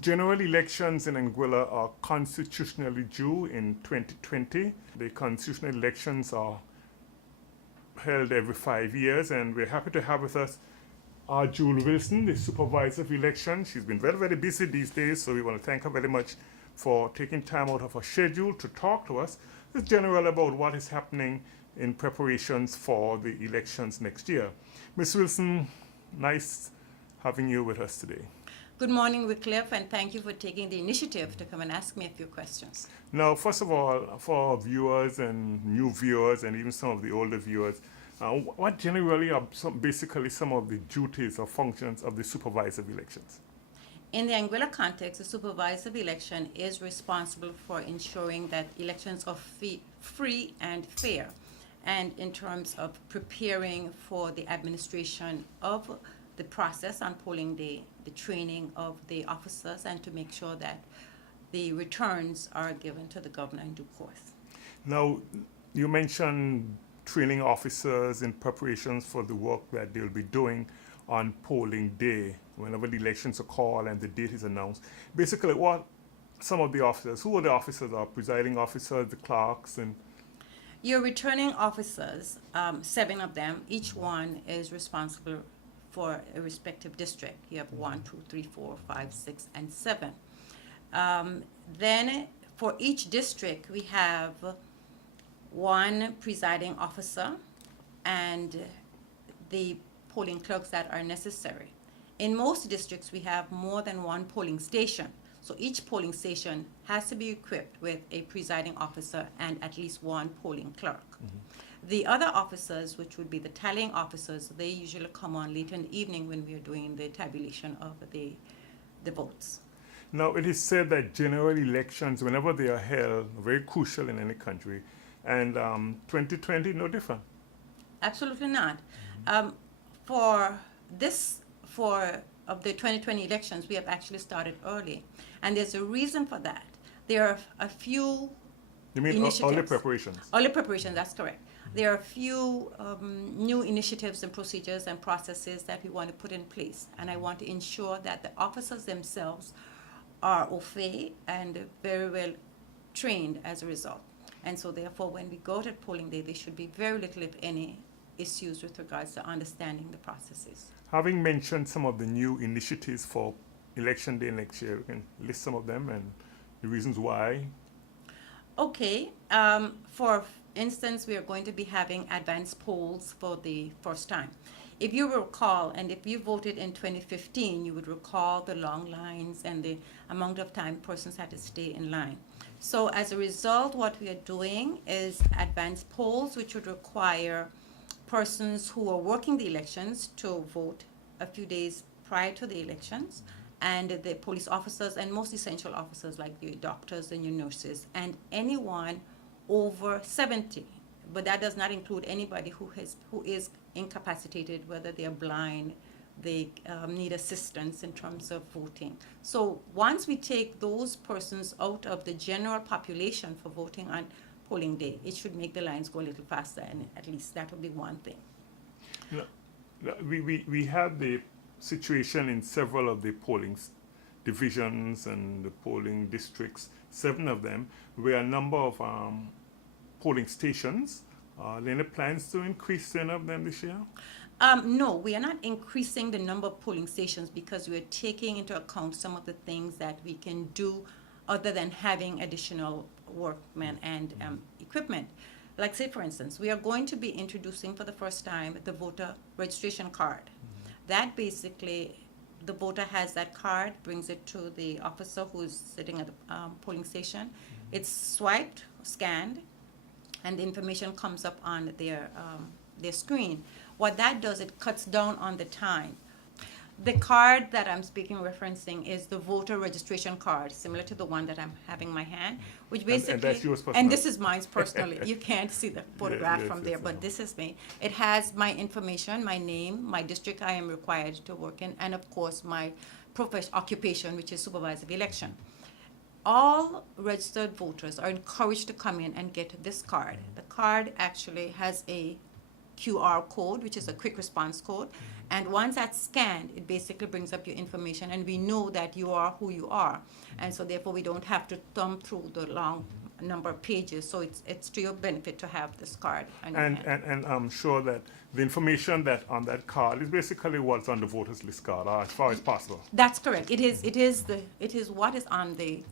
General elections in Anguilla are constitutionally due in 2020. The constitutional elections are held every 5 years, and we're happy to have with us Arjul Wilson, the Supervisor of Elections. She's been very, very busy these days, so we want to thank her very much for taking time out of her schedule to talk to us, just general about what is happening in preparations for the elections next year. Ms. Wilson, nice having you with us today. Good morning, Wycliffe, and thank you for taking the initiative to come and ask me a few questions. Now, first of all, for our viewers and new viewers and even some of the older viewers, what generally are basically some of the duties or functions of the supervisor of elections? In the Anguilla context, the supervisor of election is responsible for ensuring that elections are free and fair, and in terms of preparing for the administration of the process on polling day, the training of the officers, and to make sure that the returns are given to the governor in due course. Now, you mentioned training officers in preparations for the work that they'll be doing on polling day, whenever the elections are called and the date is announced. Basically, what some of the officers, who are the officers, are presiding officers, the clerks, and your returning officers, 7 of them, each one is responsible for a respective district. You have 1, 2, 3, 4, 5, 6, and 7. Then for each district, we have 1 presiding officer and the polling clerks that are necessary. In most districts, we have more than 1 polling station. So each polling station has to be equipped with a presiding officer and at least 1 polling clerk. The other officers, which would be the tallying officers, they usually come on late in the evening when we are doing the tabulation of the votes. now it is said that general elections, whenever they are held, are very crucial in any country, and 2020 no different. Absolutely not. For the 2020 elections, we have actually started early, and there's a reason for that. There are a few You mean initiatives. early preparations? Early preparation, that's correct. There are a few new initiatives and procedures and processes that we want to put in place, and I want to ensure that the officers themselves are au fait and very well trained as a result. And so therefore, when we go to polling day, there should be very little, if any, issues with regards to understanding the processes. Having mentioned some of the new initiatives for election day next year, you can list some of them and the reasons why. Okay, for instance, we are going to be having advanced polls for the first time. If you recall, and if you voted in 2015, you would recall the long lines and the amount of time persons had to stay in line. So as a result, what we are doing is advanced polls, which would require persons who are working the elections to vote a few days prior to the elections, and the police officers and most essential officers like your doctors and your nurses, and anyone over 70. But that does not include anybody who is incapacitated, whether they are blind, they need assistance in terms of voting. So once we take those persons out of the general population for voting on polling day, it should make the lines go a little faster, and at least that would be one thing. We had the situation in several of the polling divisions and the polling districts, 7 of them, where a number of polling stations. Are there any plans to increase the number of them this year? No, we are not increasing the number of polling stations because we are taking into account some of the things that we can do other than having additional workmen and equipment. Like, say, for instance, we are going to be introducing for the first time the voter registration card. That basically, the voter has that card, brings it to the officer who is sitting at the polling station. It's swiped, scanned, and the information comes up on their screen. What that does, it cuts down on the time. The card that I'm referencing is the voter registration card, similar to the one that I'm having in my hand, which basically, and that's yours personally. and this is mine personally. You can't see the photograph yes, from yes, there, I but know. this is me. It has my information, my name, my district I am required to work in, and of course my occupation, which is supervisor of election. All registered voters are encouraged to come in and get this card. The card actually has a QR code, which is a quick response code, And once that's scanned, it basically brings up your information, and we know that you are who you are. And so therefore, we don't have to thumb through the long number of pages. So it's to your benefit to have this card on your hand. And I'm sure that the information that on that card is basically what's on the voters list card, as far as possible. That's correct. It is what is on the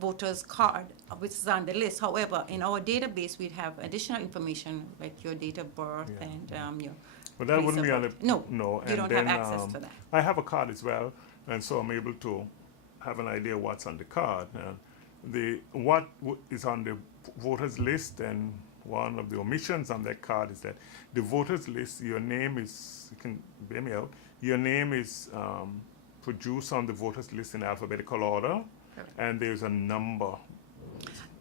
voter's card, which is on the list. However, in our database, we have additional information like your date of birth and your. But that place wouldn't of be on birth. the No, no. you And don't then, have access to that. I have a card as well, and so I'm able to have an idea what's on the card. Is on the voters list, and one of the omissions on that card is that the voters list, your name is, you can bear me out, your name is produced on the voters list in alphabetical order, Correct. and there's a number.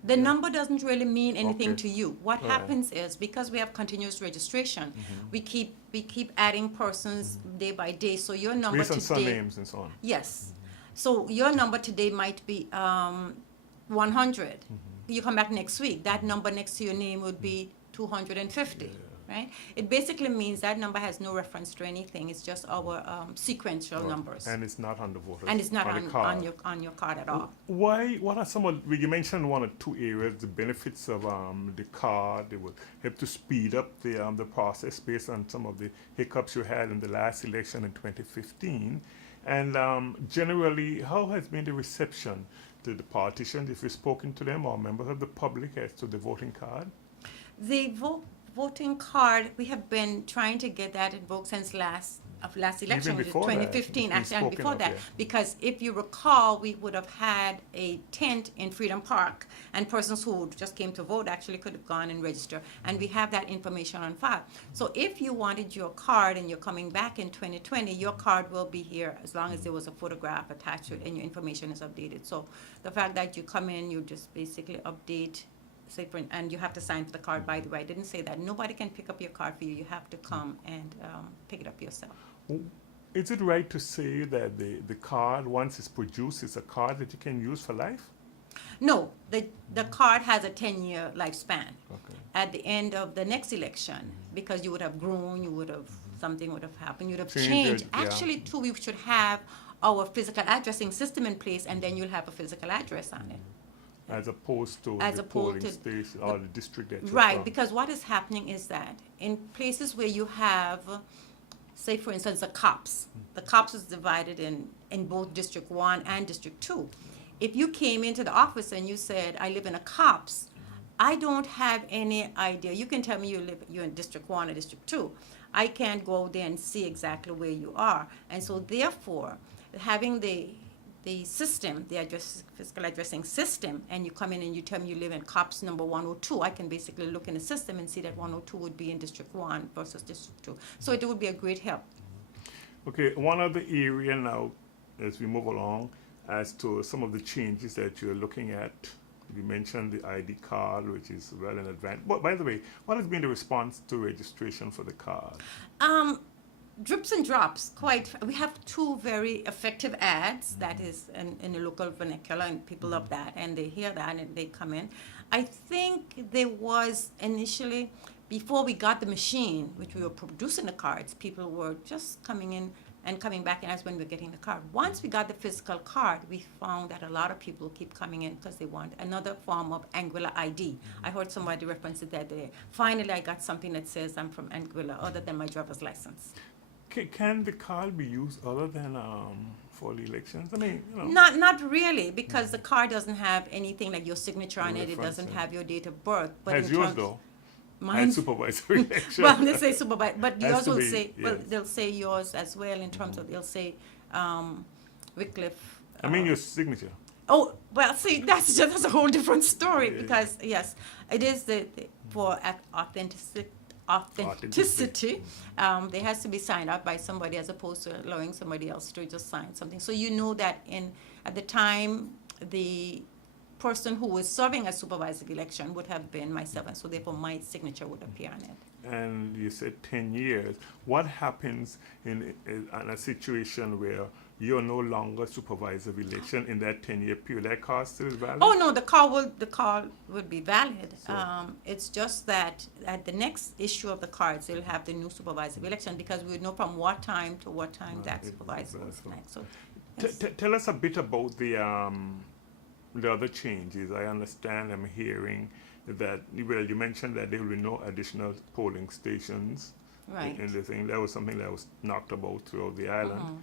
The number doesn't really mean anything Okay. to you. What Right. happens is, because we have continuous registration, we keep adding persons day by day. So your number Based on today, surnames and so on. yes. So your number today might be 100. You come back next week, that number next to your name would be 250, right? It basically means that number has no reference to anything. It's just our sequential numbers. And it's not on the voters. And it's not the on card. your card at all. What are some of, you mentioned one or two areas, the benefits of the card, it would help to speed up the process based on some of the hiccups you had in the last election in 2015. And generally, how has been the reception to the politicians, if you've spoken to them, or members of the public as to the voting card? The voting card, we have been trying to get that invoked since last election, before that, 2015, it's actually, and spoken before of, that. yeah. Because if you recall, we would have had a tent in Freedom Park, and persons who just came to vote actually could have gone and registered, and we have that information on file. So if you wanted your card and you're coming back in 2020, your card will be here as long as there was a photograph attached to it and your information is updated. So the fact that you come in, you just basically update, and you have to sign for the card, by the way. I didn't say that. Nobody can pick up your card for you. You have to come and pick it up yourself. Is it right to say that the card, once it's produced, is a card that you can use for life? No, the card has a 10-year lifespan. Okay. At the end of the next election, because you would have grown, you would have, something would have happened, you'd have Changed changed. it, yeah. Actually, too, we should have our physical addressing system in place, and then you'll have a physical address on it. As opposed to As the opposed polling to station or the district that you're Right, from. because what is happening is that in places where you have, say for instance, the COPS is divided in both District 1 and District 2. If you came into the office and you said, I live in a COPS, I don't have any idea. You can tell me you're in District 1 or District 2. I can't go there and see exactly where you are. And so therefore, having the system, the physical addressing system, and you come in and you tell me you live in COPS number 102, I can basically look in the system and see that 102 would be in District 1 versus District 2. So it would be a great help. Okay, one other area now, as we move along, as to some of the changes that you're looking at. You mentioned the ID card, which is well in advance. But by the way, what has been the response to registration for the card? Drips and drops, we have two very effective ads that is in the local vernacular, and people love that, and they hear that and they come in. I think there was initially, before we got the machine, which we were producing the cards, people were just coming in and coming back, and that's when we're getting the card. Once we got the physical card, we found that a lot of people keep coming in because they want another form of Anguilla ID. I heard somebody reference it that day. Finally, I got something that says I'm from Anguilla, other than my driver's license. Can the card be used other than for the elections? I mean, you know. Not really, because the card doesn't have anything like your signature on No it. It reference, doesn't yeah. have your date of birth. But Has in yours terms- though? Mine. And supervisor election. Well, they say supervisor, but Has yours to will be, say, well, yes. they'll say yours as well in terms of, they'll say Wycliffe. I mean your signature. Oh, well, see, that's a whole different story, Yeah. because, yes, it is for authenticity. There has to be signed out by somebody as opposed to allowing somebody else to just sign something. So you know that at the time, the person who was serving as supervisor of election would have been myself, and so therefore my signature would appear on it. And you said 10 years. What happens in a situation where you're no longer supervisor of election in that 10-year period. That card still is valid? Oh no, the card would be valid. So- It's just that at the next issue of the cards, they'll have the new supervisor of election because we would know from what time to what time Right, that it's supervisor was successful. next. So, T- yes. tell us a bit about the other changes. I understand, I'm hearing that, well, you mentioned that there will be no additional polling stations Right. in the thing. That was something that was knocked about throughout the island. Mhm.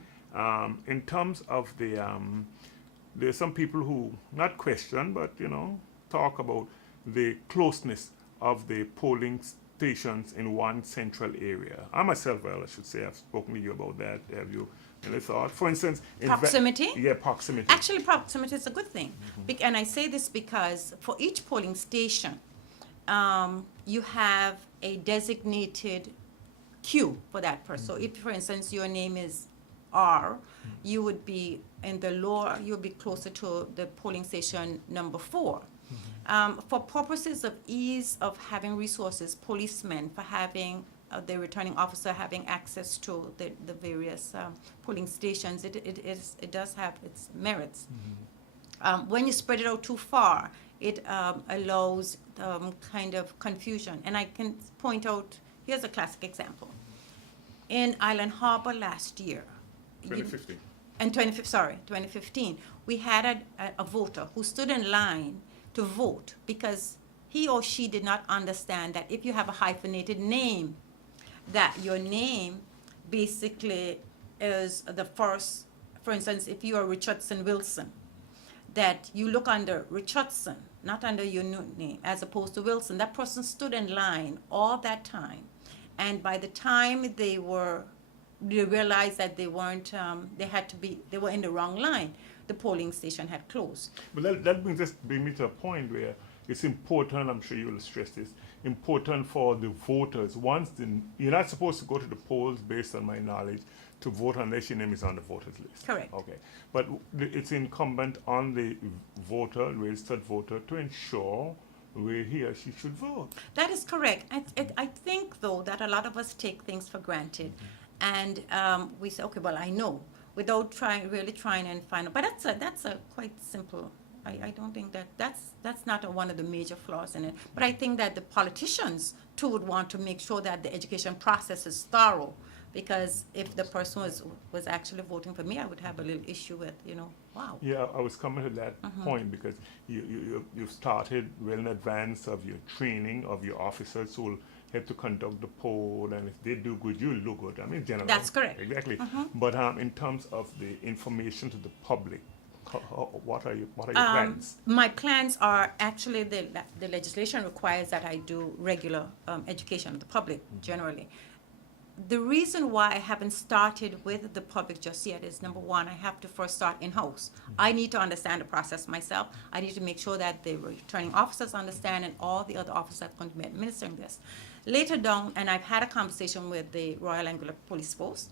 In terms of there's some people who not question, but talk about the closeness of the polling stations in one central area. I myself, well, I should say, I've spoken to you about that. Have you any thought? For instance, Proximity? Yeah, proximity. Actually, proximity is a good thing. And I say this because for each polling station, you have a designated queue for that person. So if, for instance, your name is R, you would be in the lower, you would be closer to the polling station number 4. For purposes of ease of having resources, policemen, for having the returning officer having access to the various polling stations, it does have its merits. When you spread it out too far, it allows kind of confusion. And I can point out, here's a classic example. In Island Harbor last year, 2015. in 2015, we had a voter who stood in line to vote because he or she did not understand that if you have a hyphenated name, that your name basically is the first, for instance, if you are Richardson Wilson, that you look under Richardson, not under your new name, as opposed to Wilson. That person stood in line all that time. And by the time they realized that they weren't, they were in the wrong line, the polling station had closed. But that brings me to a point where it's important, I'm sure you will stress this, important for the voters. You're not supposed to go to the polls, based on my knowledge, to vote unless your name is on the voters list. Correct. Okay. But it's incumbent on the voter, registered voter, to ensure where he or she should vote. That is correct. I think, though, that a lot of us take things for granted. And we say, okay, well, I know, without really trying and find out. But that's a quite simple. I don't think that's not one of the major flaws in it. But I think that the politicians, too, would want to make sure that the education process is thorough. Because if the person was actually voting for me, I would have a little issue with, wow. Yeah, I was coming to that point because you've started well in advance of your training of your officers who will have to conduct the poll, and if they do good, you'll look good. I mean, generally. That's correct. Exactly. But in terms of the information to the public, what are your plans? My plans are actually the legislation requires that I do regular education of the public generally. The reason why I haven't started with the public just yet is, number one, I have to first start in-house. I need to understand the process myself. I need to make sure that the returning officers understand and all the other officers that are going to be administering this. Later down, and I've had a conversation with the Royal Anguilla Police Force.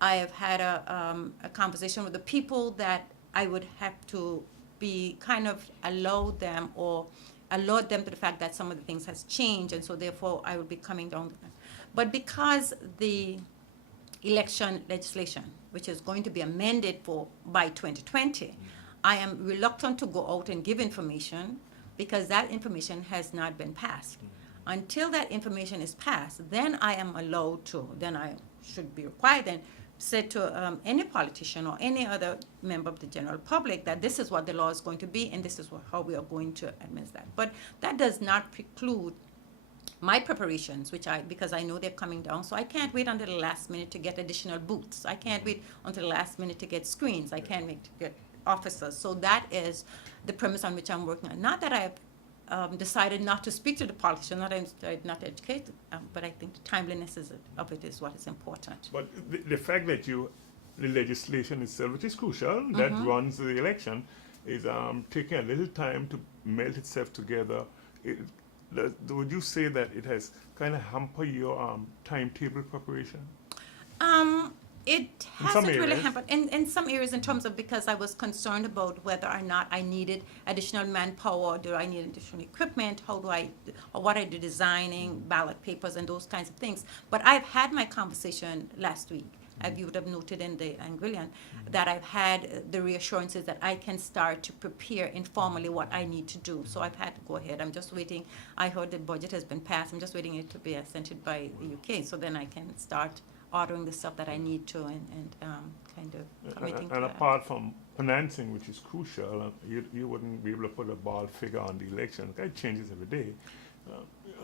I have had a conversation with the people that I would have to be kind of alert them to the fact that some of the things has changed, and so therefore I will be coming down with them. But because the election legislation, which is going to be amended by 2020, I am reluctant to go out and give information because that information has not been passed. Until that information is passed, then I am allowed to, then I should be required then say to any politician or any other member of the general public that this is what the law is going to be and this is how we are going to administer that. But that does not preclude my preparations, because I know they're coming down, so I can't wait until the last minute to get additional booths. I can't wait until the last minute to get screens. I can't wait to get officers. So that is the premise on which I'm working on. Not that I have decided not to speak to the politician, not to educate, but I think the timeliness of it is what is important. But the fact that the legislation itself, which is crucial, that runs the election, is taking a little time to melt itself together. Would you say that it has kind of hampered your timetable preparation? It hasn't really hampered in some areas in terms of because I was concerned about whether or not I needed additional manpower, do I need additional equipment, or what I do designing, ballot papers and those kinds of things. But I've had my conversation last week as you would have noted in the Anguillan, that I've had the reassurances that I can start to prepare informally what I need to do. So I've had to go ahead. I'm just waiting. I heard the budget has been passed. I'm just waiting it to be assented by the UK. So then I can start ordering the stuff that I need to and kind of committing And to that. apart from financing, which is crucial, you wouldn't be able to put a ball figure on the election. It changes every day.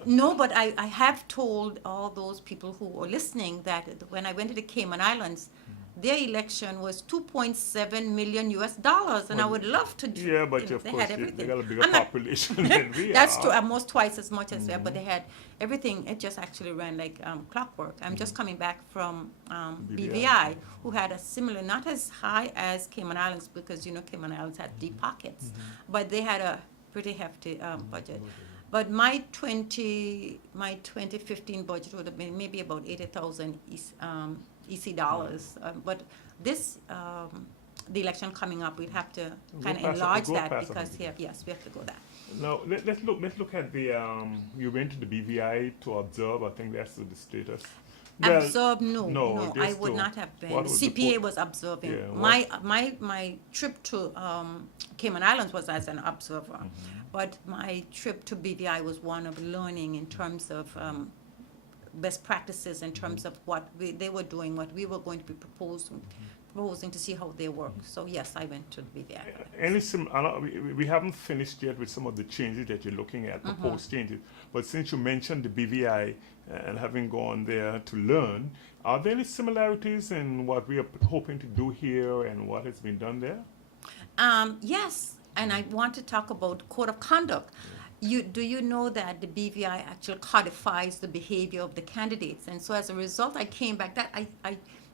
No, but I have told all those people who are listening that when I went to the Cayman Islands, their election was 2.7 million US dollars, and I would love to do. Yeah, but of they course had they everything. got a bigger I'm not- population than we That's are. true, almost twice as much as that, but they had everything. It just actually ran like clockwork. I'm just coming back from BVI, who had a similar, not as high as Cayman Islands, because you know Cayman Islands had deep pockets, but they had a pretty hefty budget. But my 2015 budget would have been maybe about 80,000 EC dollars. But this, the election coming up, we'd have to kind of enlarge that because yes, we have to go that. Now let's look at the you went to the BVI to observe. I think that's the status. Observe? No, I just would to- not have been. what was the CPA po- was observing. Yeah, My trip to Cayman Islands was as an observer, but my trip to BVI was one of learning in terms of best practices, in terms of what they were doing, what we were going to be proposing to see how they work. So yes, I went to BVI. We haven't finished yet with some of the changes that you're looking at, proposed changes. But since you mentioned the BVI and having gone there to learn, are there any similarities in what we are hoping to do here and what has been done there? Yes, and I want to talk about code of conduct. Do you know that the BVI actually codifies the behavior of the candidates? And so as a result, I came back. That I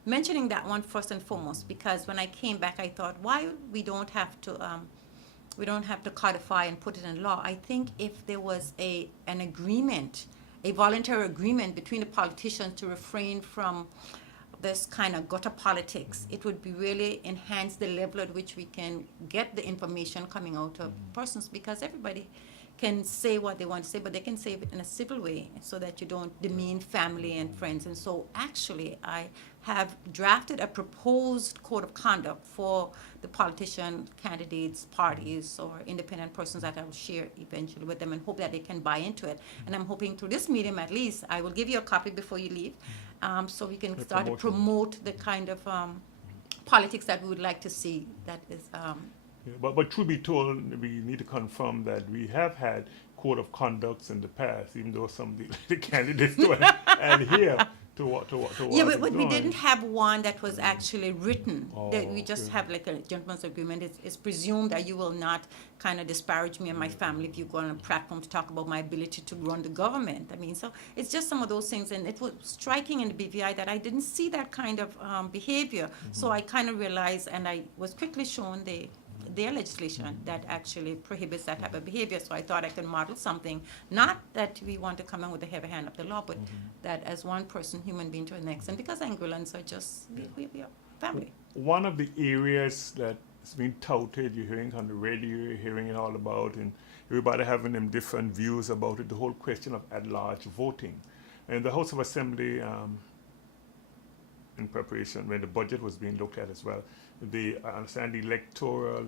mentioning that one first and foremost, because when I came back, I thought, why we don't have to codify and put it in law. I think if there was an agreement, a voluntary agreement between the politicians to refrain from this kind of gutter politics, it would be really enhance the level at which we can get the information coming out of persons, because everybody can say what they want to say, but they can say it in a civil way so that you don't demean family and friends. And so actually I have drafted a proposed code of conduct for the politician candidates, parties, or independent persons that I will share eventually with them and hope that they can buy into it. And I'm hoping through this medium at least, I will give you a copy before you leave, so we can start to promote the kind of politics that we would like to see that is But truth be told, we need to confirm that we have had code of conducts in the past, even though some of the candidates don't adhere to what yeah, is but we done. didn't have one that was actually written. We just okay. have like a gentleman's agreement. It's presumed that you will not kind of disparage me and my family if you go on a platform to talk about my ability to run the government. I mean, so it's just some of those things. And it was striking in the BVI that I didn't see that kind of behavior. So I kind of realized, and I was quickly shown their legislation that actually prohibits that type of behavior. So I thought I could model something, not that we want to come in with the heavy hand of the law, but that as one person, human being to the next. And because Anguillans are just, we are family. One of the areas that's been touted, you're hearing on the radio, you're hearing it all about, and everybody having them different views about it, the whole question of at-large voting. And the House of Assembly, in preparation, when the budget was being looked at as well, I understand the electoral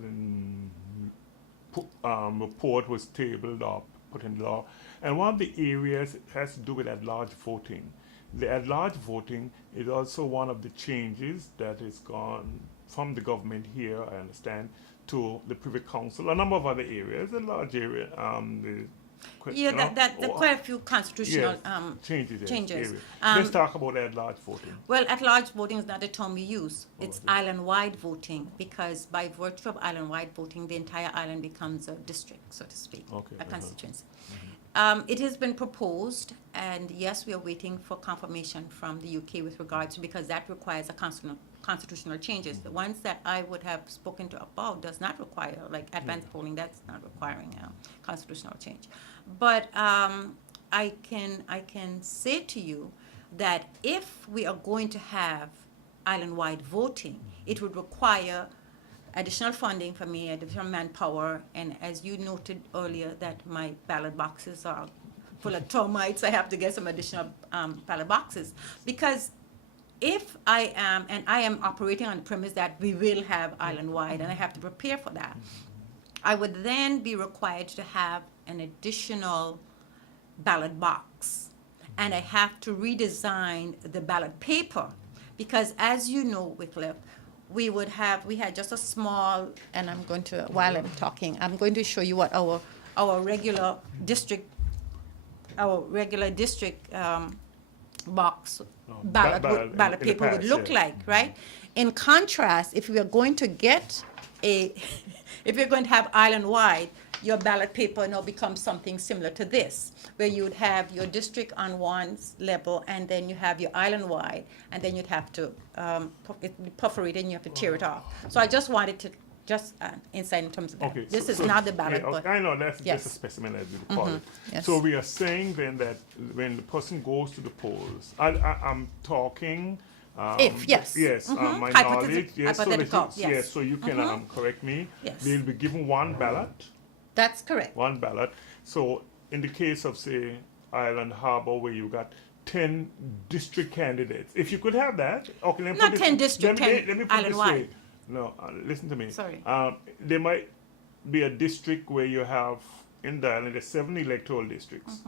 report was tabled or put in law. And one of the areas has to do with at-large voting. The at-large voting is also one of the changes that has gone from the government here, I understand, to the Privy Council, a number of other areas, a large area. There are quite a few constitutional changes. changes. Let's talk about at-large voting. Well, at-large voting is not the term we use. It's island-wide voting, because by virtue of island-wide voting, the entire island becomes a district, so to speak, a constituency. It has been proposed, and yes, we are waiting for confirmation from the UK with regards to, because that requires a constitutional changes. The ones that I would have spoken to about does not require, like advanced polling, that's not requiring a constitutional change. But I can say to you that if we are going to have island-wide voting, it would require additional funding for me, additional manpower, and as you noted earlier, that my ballot boxes are full of termites, I have to get some additional ballot boxes, because if I am operating on the premise that we will have island-wide, and I have to prepare for that, I would then be required to have an additional ballot box. And I have to redesign the ballot paper, because as you know, Wycliffe, we had just a small, and I'm going to, while I'm talking, I'm going to show you what our regular district box ballot paper would look like, right? In contrast, if we are going to get if you're going to have island-wide, your ballot paper now becomes something similar to this, where you would have your district on one level, and then you have your island-wide, and then you'd have to perforate it, and you have to tear it off. So I just wanted to insight in terms of that. Okay, This is not the ballot, yeah, but I know that's yes. just a specimen, as we call it. Yes. So we are saying then that when the person goes to the polls, I'm talking. If, yes. Yes, Mhm. my Hypothetical- knowledge. Yes, hypothetical, yes. yes. So you can correct me. Yes. They'll be given one ballot. That's correct. One ballot. So in the case of, say, Island Harbor, where you got 10 district candidates, if you could have that, okay, let me Not put 10 this, district, let me 10 put it this island-wide. way. No, listen to me. Sorry. There might be a district where you have, in the island, there's 7 electoral districts.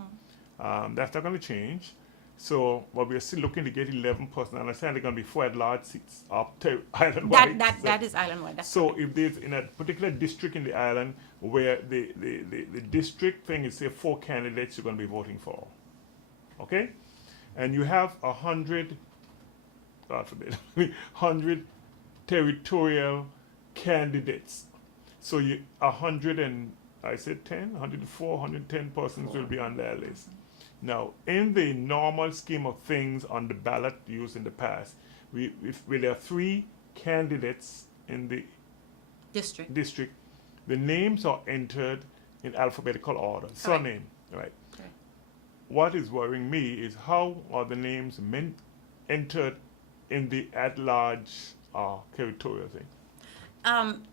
That's not going to change. So, but we're still looking to get 11 person. I understand they're going to be 4 at-large seats up to island-wide. That is island-wide. That's So if there's in a particular district in the island where the district thing is, say, 4 candidates you're going to be voting for, okay? And you have 100, God forbid, 100 territorial candidates. So 100 and, I said 10, 104, 110 persons will be on that list. Now, in the normal scheme of things on the ballot used in the past, if there are 3 candidates in the district, the names are entered in alphabetical order, surname, right? Okay. What is worrying me is how are the names entered in the at-large territorial thing?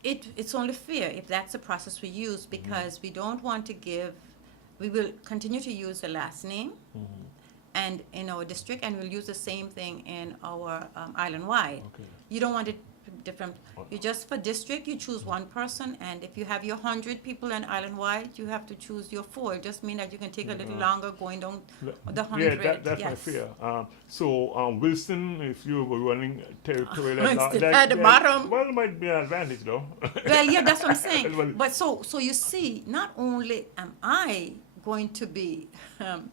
It's only fair if that's the process we use, because we don't want to give. We will continue to use the last name, and in our district, and we'll use the same thing in our island-wide. Okay. You don't want it different. You just, for district, you choose one person, and if you have your 100 people in island-wide, you have to choose your 4. It just means that you can take a little longer going down the 100. Yeah, that's my yes. fear. So Wilson, if you were running territorial, At the bottom. Well, it might be an advantage, though. Well, yeah, that's what I'm saying. Well, But so you see, not only am I going to be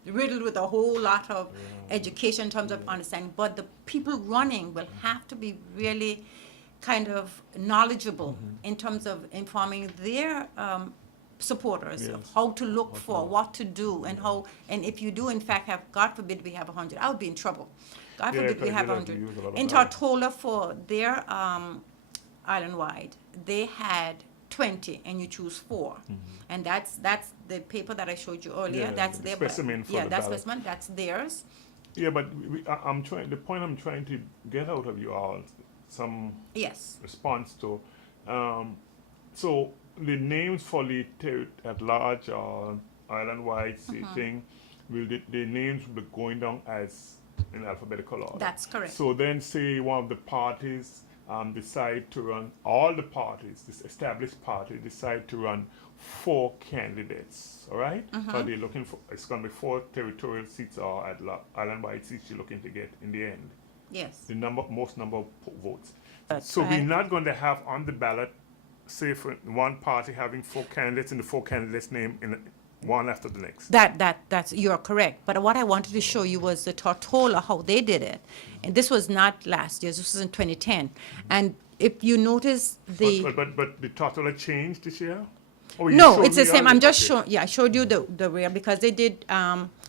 riddled with a whole lot of education in terms of understanding, but the people running will have to be really kind of knowledgeable in terms of informing their supporters of how to look for, what to do, and how, and if you do in fact have, God forbid we have 100, I would be in trouble. God forbid we have 100. In Tortola, for their island-wide, they had 20, and you choose 4, and that's the paper that I showed you earlier. Yeah, that's the their specimen for the that's ballot. specimen. That's theirs. Yeah, but I'm trying. The point I'm trying to get out of you all some Yes. response to. So the names for the at large or island-wide thing, the names will be going down as in alphabetical order. That's correct. So then, say one of the parties decide to run, all the parties, this established party, decide to run 4 candidates, all right? So they're looking for, it's going to be 4 territorial seats or island-wide seats you're looking to get in the end. Yes. The most number of votes. That's So we're right. not going to have on the ballot, say for one party having 4 candidates and the 4 candidates name in one after the next. That's you're correct. But what I wanted to show you was the Tortola, how they did it. And this was not last year, this was in 2010. And if you notice the But the Tortola changed this year? Oh, you no, showed it's the me same. earlier. I'm just Okay. showing. Yeah, I showed you the real, because they did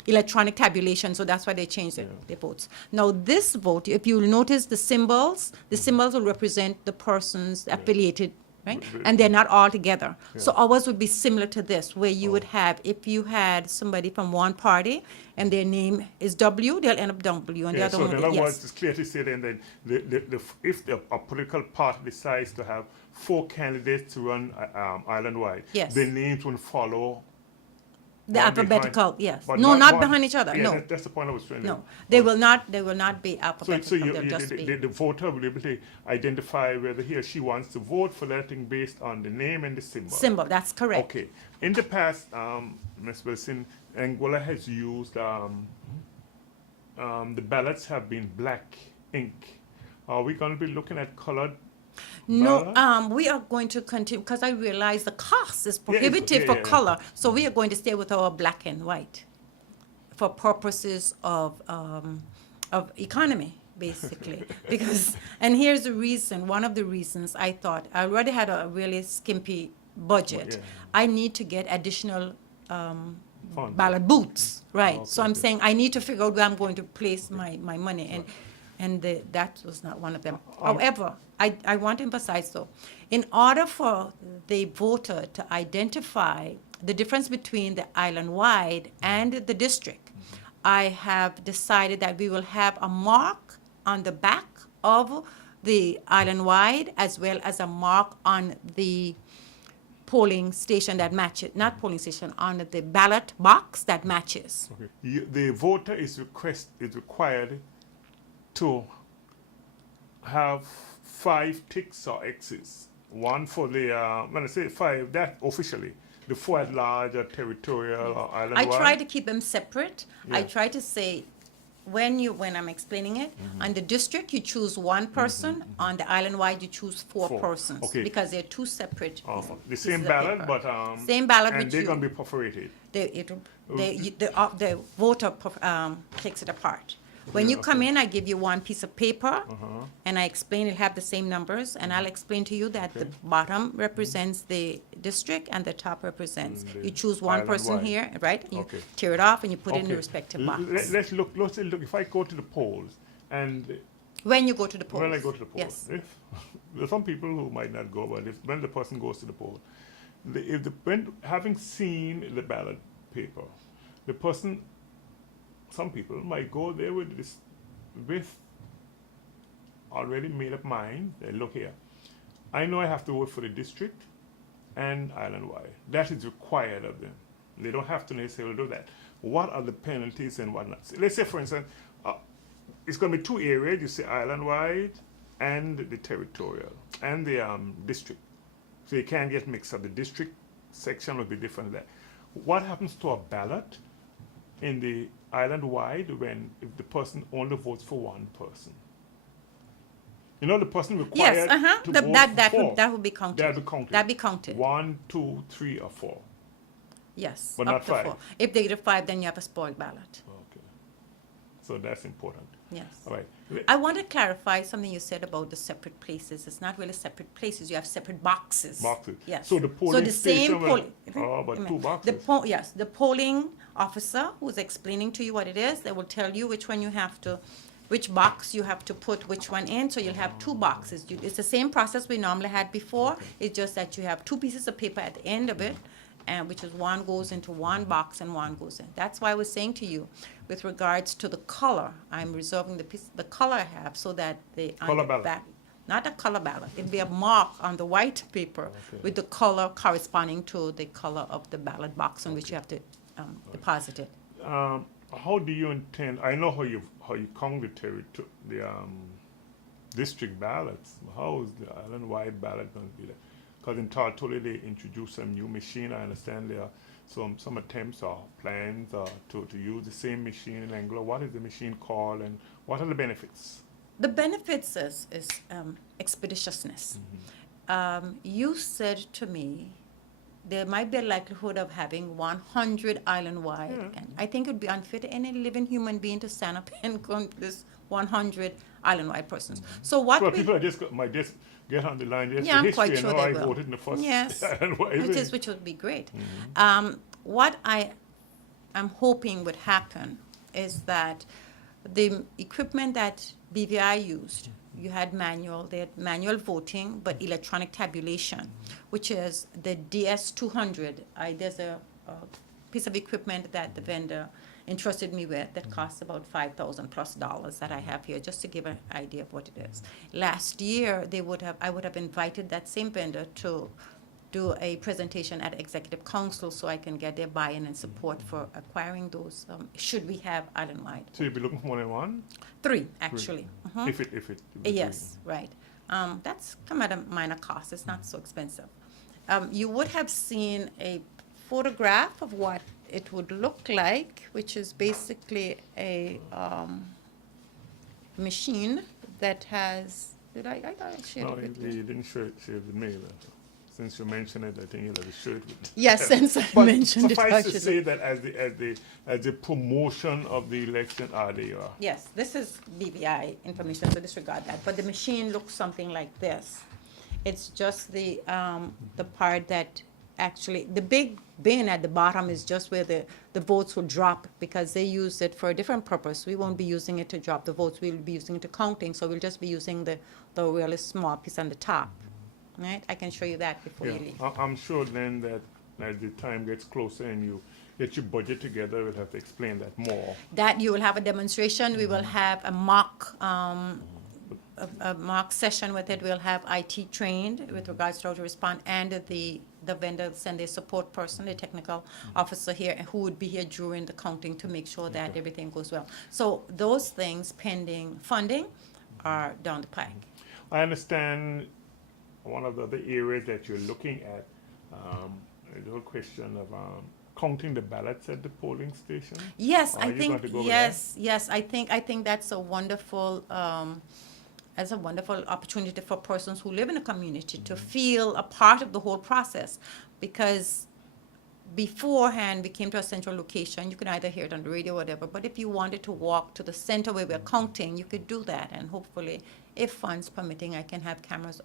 electronic tabulation, so that's why they changed the votes. Now this vote, if you notice the symbols will represent the persons affiliated, right? And they're not all together. So ours would be similar to this, where you would have, if you had somebody from one party and their name is W, they'll end up W, and the Yeah, other so one in will other be words, yes. it's clear to say then that if a political party decides to have 4 candidates to run island-wide, Yes. their names will follow The one behind- alphabetical, yes. but No, not one- behind each other, yeah, no. that's the point I was trying to. No, they will not be So, alphabetical, they'll just be. the voter will be able to identify whether he or she wants to vote for that thing based on the name and the symbol. Symbol, that's correct. Okay. In the past, Ms. Wilson, Anguilla has used the ballots have been black ink. Are we going to be looking at colored? No, ballot? we are going to continue, because I realize the cost is Yeah, prohibitive yeah, for yeah. color, so we are going to stay with our black and white for purposes of economy, basically. Because, and here's the reason, one of the reasons I thought, I already had a really skimpy budget. Yeah. I need to get additional Fund. ballot booths, right? Okay, So I'm okay. saying I need to figure out where I'm going to place my money, and that was not one of them. However, I want to emphasize though, in order for the voter to identify the difference between the island-wide and the district, I have decided that we will have a mark on the back of the island-wide as well as a mark on the polling station that matches, not polling station, on the ballot box that matches. Okay. The voter is required to have 5 ticks or X's. One for the, when I say 5, that officially. The 4 at large or territorial or I island-wide. try to keep them separate. I Yeah. try to say, when I'm explaining it, on the district, you choose one person, on the island-wide, you choose four 4, persons. okay. Because they're two separate. The pieces same of ballot, paper. but Same ballot and with they're you. going to be perforated. The voter takes it apart. When you come in, I give you one piece of paper, and I explain, it'll have the same numbers, and I'll explain to you that the Okay. bottom represents the district and the top represents. And the You choose one person island-wide. here, right? You Okay. tear it off and you put it in the Okay. respective box. Let's look. If I go to the polls, and When you go to the polls. when I go to the polls, Yes. if there's some people who might not go, but when the person goes to the poll, having seen the ballot paper, the person, some people might go there with already made up mind. They look here. I know I have to vote for the district and island-wide. That is required of them. They don't have to necessarily do that. What are the penalties and whatnot? So let's say, for instance, it's going to be 2 areas. You say island-wide and the territorial and the district. So you can't get mixed up. The district section will be different there. What happens to a ballot in the island-wide if the person only votes for one person? You know, the person required Yes, to That, vote that, for that, 4. would, that would be counted. That'd be counted. That'd be counted. 1, 2, 3, or 4. Yes. But up not to 5. 4. If they get a 5, then you have a spoiled ballot. Okay. So that's important. Yes. All right. I want to clarify something you said about the separate places. It's not really separate places. You have separate boxes. Boxes. Yes. So the polling the station same will- polling. but 2 boxes. Yes, the polling officer who's explaining to you what it is, they will tell you which one you have to, which box you have to put which one in. So you'll have 2 boxes. It's the same process we normally had before. It's just that you have 2 pieces of paper at the end of it, and which is one goes into one box and one goes in. That's why I was saying to you, with regards to the color, I'm reserving the color I have so that on Color the ballot. back, not a color ballot, it'll be a mark on the white paper Okay. with the color corresponding to the color of the ballot box on which you have to deposit it. How do you intend? I know how you count the district ballots. How is the island-wide ballot going to be there? Because in Tartoli they introduced some new machine. I understand there are some attempts or plans to use the same machine in Anguilla. What is the machine called, and what are the benefits? The benefits is expeditiousness. You said to me there might be a likelihood of having 100 island-wide, and I think it would be unfair to any living human being to stand up and count this 100 island-wide persons. So what Well, we people might just get on the line. Just Yeah, the I'm history, quite sure I they will. voted in the first. Yes, island-wide. which would be great. What I am hoping would happen is that the equipment that BVI used, they had manual voting, but electronic tabulation, which is the DS200. There's a piece of equipment that the vendor entrusted me with that costs about $5,000+ that I have here, just to give an idea of what it is. Last year, I would have invited that same vendor to do a presentation at Executive Council so I can get their buy-in and support for acquiring those, should we have island-wide. So you'll be looking for more than one? 3, actually. Mhm. If it. Yes, right. That's come at a minor cost. It's not so expensive. You would have seen a photograph of what it would look like, which is basically a machine that has. Did I shared No, it with you? you didn't share it with me. But since you mentioned it, I think you'll have to share it with me. Yes, since I But mentioned it, suffice to actually. say that as the promotion of the election, they are. Yes, this is BVI information, so disregard that. But the machine looks something like this. It's just the part that actually, the big bin at the bottom is just where the votes will drop, because they use it for a different purpose. We won't be using it to drop the votes. We'll be using it to counting, so we'll just be using the really small piece on the top. Right? I can show you that before you leave. I'm sure then that as the time gets closer and you get your budget together, we'll have to explain that more. That you will have a demonstration. We will have a mock session with it. We'll have IT trained with regards to how to respond, and the vendor send their support person, the technical officer here, who would be here during the counting to make sure that everything goes well. So those things, pending funding, are down the pike. I understand one of the other areas that you're looking at, the whole question of counting the ballots at the polling station. Yes, Are I you think going to go with yes. I think that's a wonderful opportunity for persons who live in a community to feel a part of the whole process, because beforehand we came to a central location. You could either hear it on the radio or whatever, but if you wanted to walk to the center where we're counting, you could do that, and hopefully, if funds permitting, I can have cameras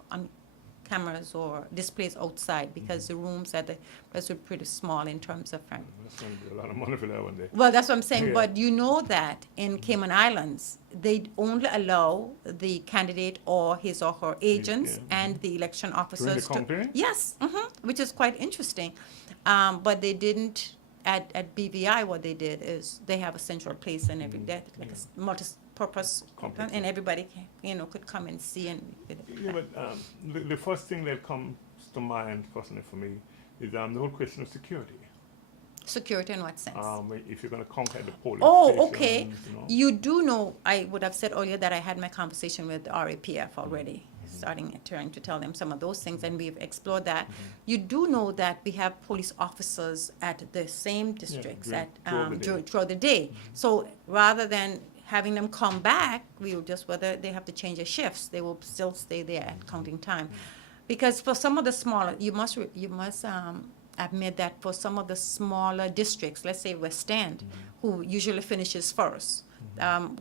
or displays outside, because the rooms at the place are pretty small in terms of front. That's going to be a lot of money for that one day. Well, that's what I'm saying, Yeah. but you know that in Cayman Islands, they only allow the candidate or his or her agents and the election officers During the counting? Yes, which is quite interesting. But they didn't, at BVI, what they did is they have a central place and every day, like a multi-purpose, Complex. and everybody, could come and see and. Yeah, but the first thing that comes to mind, personally for me, is the whole question of security. Security in what sense? If you're going to conquer the polling Oh, okay. stations, You do know, I would have said earlier that I had my conversation with the RAPF already, trying to tell them some of those things, and we've explored that. You do know that we have police officers at the same districts throughout the day. So rather than having them come back, we will just, whether they have to change their shifts, they will still stay there at counting time. Because for some of the smaller, you must admit that for some of the smaller districts, let's say West End, who usually finishes first,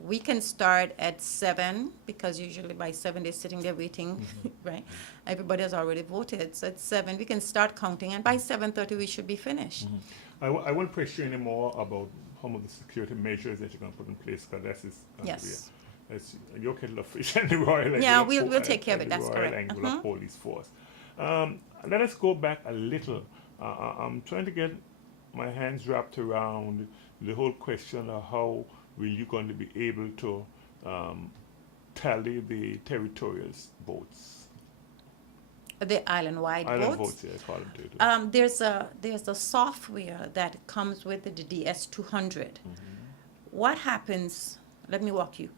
we can start at 7, because usually by 7 they're sitting there waiting, right? Everybody has already voted, so at 7 we can start counting, and by 7:30 we should be finished. I won't press you anymore about some of the security measures that you're going to put in place, because Yes. that's your kettle of fish and the Royal Yeah, Anguilla we'll take care of it, that's Royal correct. Anguilla Police Force. Let us go back a little. I'm trying to get my hands wrapped around the whole question of how will you going to be able to tally the territorial votes. The island-wide Island votes. votes, yeah, call them territorial. There's a software that comes with the DS200. What happens? Let me walk you.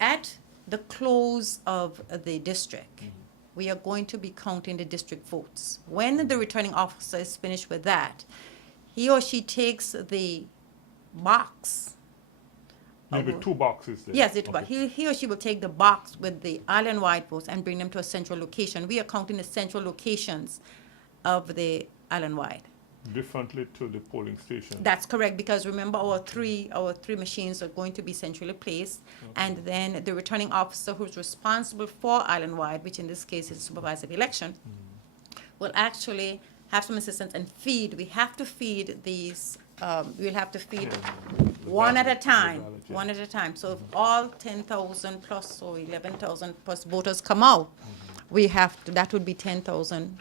At the close of the district, we are going to be counting the district votes. When the returning officer is finished with that, he or she takes the box. Maybe 2 boxes there. Yes, but he or she will take the box with the island-wide votes and bring them to a central location. We are counting the central locations of the island-wide. Differently to the polling station. That's correct, because remember our three machines are going to be centrally placed, and then the returning officer who's responsible for island-wide, which in this case is supervisor of election, will actually have some assistance and feed. We have to feed these. We'll have to feed one at a time. So if all 10,000 plus or 11,000 plus voters come out, we have to. That would be 10,000.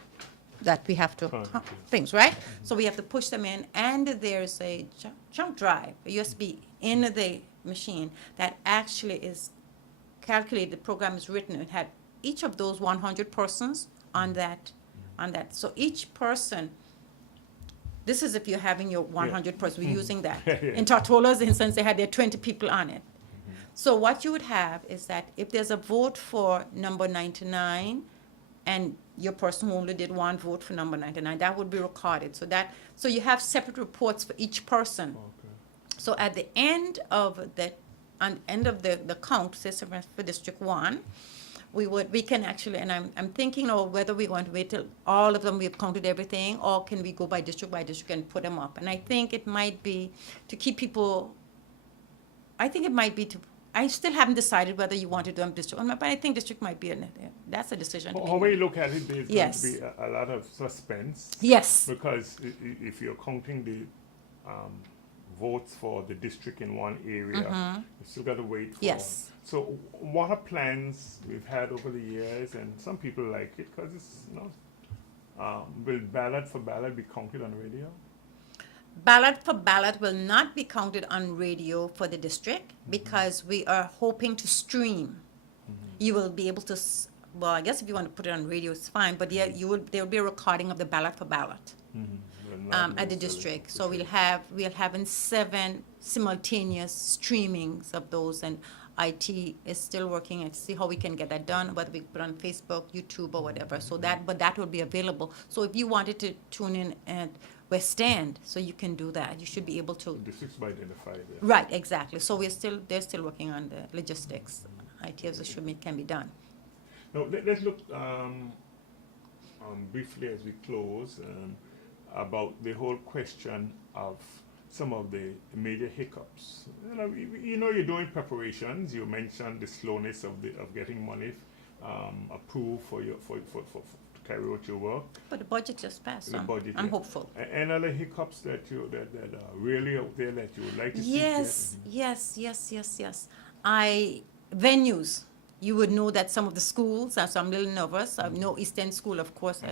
That we have to things, right? So we have to push them in, and there's a jump drive, a USB in the machine that actually is calculated. The program is written. It had each of those 100 persons on that on that. So each person, this is if you're having your 100 person, we're using that. Yeah. In Tortola's instance, they had their 20 people on it. So what you would have is that if there's a vote for number 99 and your person who only did one vote for number 99, that would be recorded. So you have separate reports for each person. Okay. So at the end of the count, say for District 1, we can actually, and I'm thinking of whether we're going to wait till all of them, we've counted everything, or can we go by district and put them up? And I think it might be to keep people, I still haven't decided whether you want to do them district or not, but I think district might be, that's a decision to be How we made. look at it, there's Yes. going to be a lot of suspense. Yes, Because if you're counting the votes for the district in one area, you still got to wait for. Yes. So what are plans we've had over the years, and some people like it because it's, will ballot for ballot be counted on radio? ballot for ballot will not be counted on radio for the district because we are hoping to stream. You will be able to, well, I guess if you want to put it on radio, it's fine, but yeah, there will be a recording of the ballot for ballot at the district. So we'll have 7 simultaneous streamings of those, and IT is still working and see how we can get that done, whether we put on Facebook, YouTube, or whatever. So but that will be available. So if you wanted to tune in at West End, so you can do that. You should be able to. Districts by identified. Yeah. Right, exactly. So they're still working on the logistics. IT as it can be done. Now let's look briefly as we close about the whole question of some of the major hiccups. You're doing preparations. You mentioned the slowness of getting money approved for to carry out your work. But the budget just passed, so I'm hopeful. And other hiccups that are really out there that you would like to see? Yes. Venues. You would know that some of the schools, so I'm a little nervous. I know East End School, of course,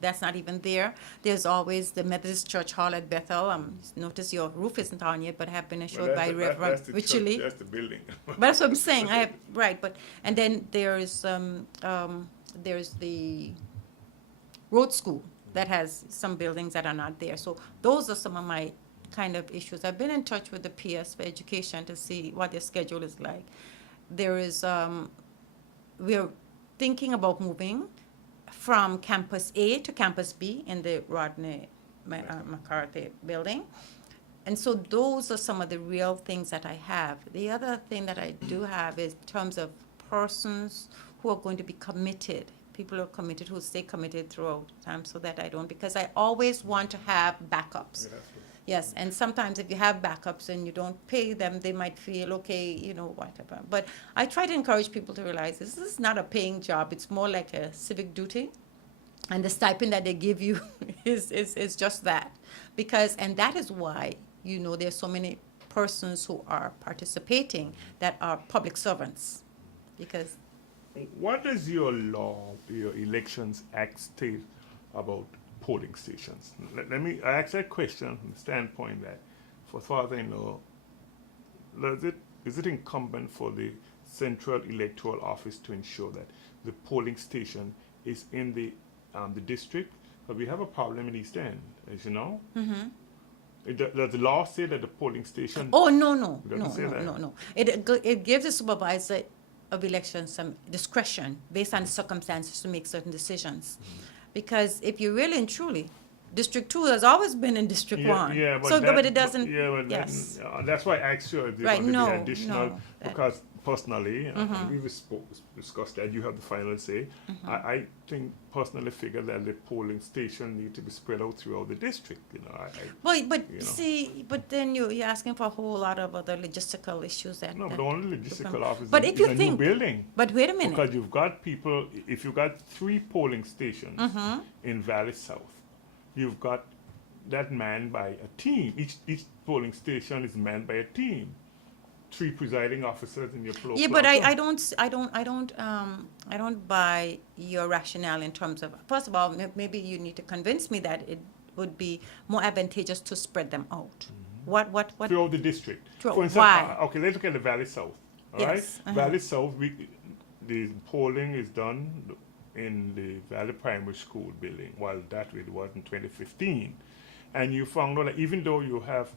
that's not even there. There's always the Methodist Church Hall at Bethel. Notice your roof isn't on yet, but have been assured by Reverend Richley. That's the building. But that's what I'm saying. And then there's the road school that has some buildings that are not there. So those are some of my kind of issues. I've been in touch with the PS for Education to see what their schedule is like. There is, we're thinking about moving from Campus A to Campus B in the Rodney McCarthy building. And so those are some of the real things that I have. The other thing that I do have is in terms of persons who are going to be committed, people who are committed, who stay committed throughout time, so that I don't, because I always want to have backups. Yes, and sometimes if you have backups and you don't pay them, they might feel, okay, whatever. But I try to encourage people to realize this is not a paying job. It's more like a civic duty. And the stipend that they give you is just that. And that is why, there's so many persons who are participating that are public servants. Because what does your Elections Act state about polling stations? Let me ask that question from the standpoint that, for father-in-law, is it incumbent for the Central Electoral Office to ensure that the polling station is in the district? But we have a problem in East End, as you know. Does the law say that the polling station? Oh, no. It doesn't say that. No. It gives the supervisor of elections some discretion based on the circumstances to make certain decisions. Because if you really and truly, District 2 has always been in District 1. Yeah, but but it doesn't. Yes. That's why I asked you if there's Right, going to no, be additional. no, Because personally, we've discussed that, you have the final say. I think personally figure that the polling station need to be spread out throughout the district. But then you're asking for a whole lot of other logistical issues. But the only logistical office but is if you a think, new building. But wait a minute. Because you've got people, if you've got 3 polling stations in Valley South, you've got that manned by a team. Each polling station is manned by a team. 3 presiding officers in your floor. Yeah, but I don't buy your rationale in terms of, first of all, maybe you need to convince me that it would be more advantageous to spread them out. What? Throughout the district. Throughout, for instance, why? Okay, let's look at the Valley South. All right? Yes. Valley South, the polling is done in the Valley Primary School building. Well, that it was in 2015. And you found out that even though you have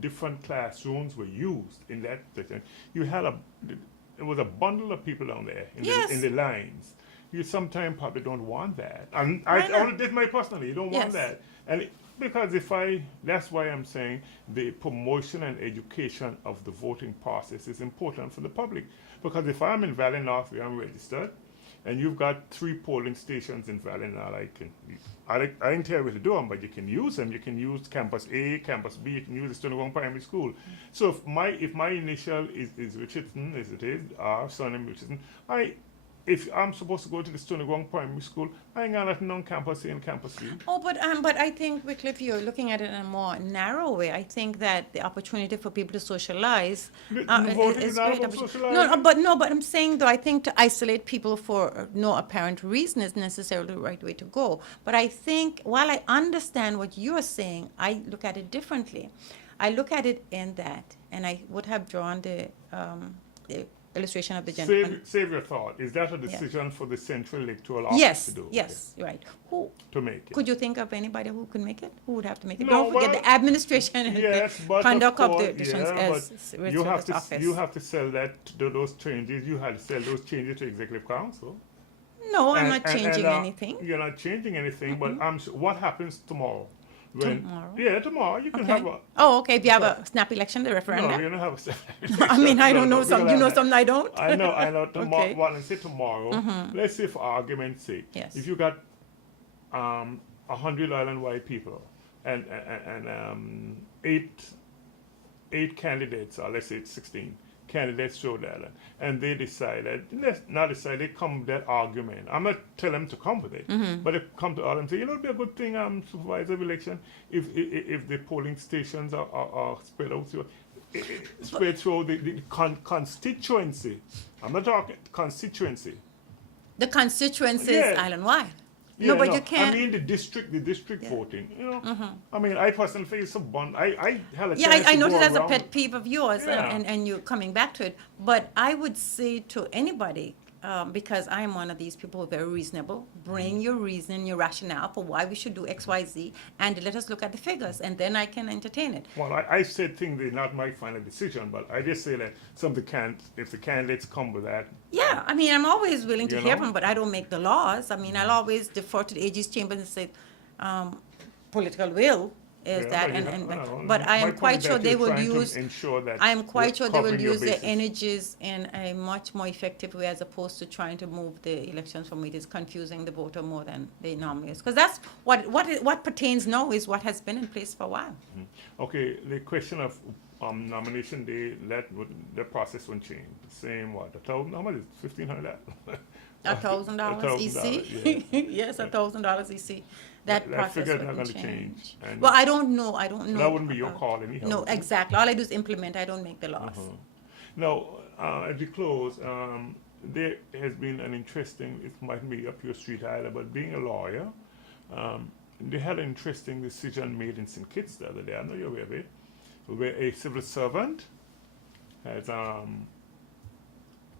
different classrooms were used in that section, you had it was a bundle of people down there Yes. in the lines. You sometimes probably don't want that. And Why I not? only did my personally, you don't want Yes. that. And because that's why I'm saying the promotion and education of the voting process is important for the public. Because if I'm in Valley North where I'm registered, and you've got 3 polling stations in Valley North, I didn't tell you to do them, but you can use them. You can use Campus A, Campus B, you can use the Stony Brook Primary School. So if my initial is Richardson, as it is, our surname Richardson, if I'm supposed to go to the Stony Brook Primary School, I ain't got nothing on Campus A and Campus C. Oh, but I think, Wycliffe, you're looking at it in a more narrow way. I think that the opportunity for people to socialize Voting is is not great. about socializing. But I'm saying though, I think to isolate people for no apparent reason is necessarily the right way to go. But I think while I understand what you're saying, I look at it differently. I look at it in that, and I would have drawn the illustration of the gentleman. Save your thought. Is that a decision for the Central Electoral Office Yes, to do? yes, right. Who To make it. could you think of anybody who could make it? Who would have to make it? No, Don't forget well, the administration and Yes, the but conduct of course, the elections as but you have its to office. you have to sell those changes. You had to sell those changes to Executive Council. No, I'm And- not and- changing and, anything. You're not changing anything, but what happens tomorrow? Tomorrow? Yeah, tomorrow you can Okay. have a. Oh, okay. If you have a snap election, the No, referendum. you don't have a. I mean, I don't know because some. You know something I don't. I know. Tomorrow, Okay. what I say tomorrow. Let's say, for argument's sake, Yes. if you got 100 island-wide people and eight candidates, or let's say it's 16 candidates showed that, and they decided, they come with that argument. I'm not telling them to come with it, but they come to us and say, it'd be a good thing, supervisor of election, if the polling stations are spread out, spread through the constituency. I'm not talking constituency. The constituency Yeah. is island-wide. Yeah, No, but you can't. I mean the district voting. You know, I mean, I personally feel it's I had a Yeah, chance I to noticed go that's a around. pet peeve of yours, Yeah. and you're coming back to it. But I would say to anybody, because I am one of these people who are very reasonable, bring your reason, your rationale for why we should do X, Y, Z, and let us look at the figures, and then I can entertain it. Well, I said things they're not my final decision, but I just say that if the candidates come with that, Yeah, I mean, I'm always willing to You hear know? from, but I don't make the laws. I mean, I'll always defer to the AG's chamber and say, political will is yeah, that, but, but I my am point quite is sure that they you're will trying to use. ensure that I am quite you're sure they will covering your use their bases. energies in a much more effective way as opposed to trying to move the elections from it is confusing the voter more than they normally is. Because that's what pertains now is what has been in place for a while. Okay, the question of nomination day, the process won't change. Same what? How much is $1,500? $1,000 EC? Yeah. Yes, $1,000 EC. That process figure is not wouldn't gonna change. And Well, I don't know. that wouldn't be your call anyhow. No, exactly. All I do is implement. I don't make the laws. Now, as we close, there has been an interesting, it might be up your street either, but being a lawyer, they had an interesting decision made in St. Kitts the other day. I know you're aware of it, where a civil servant has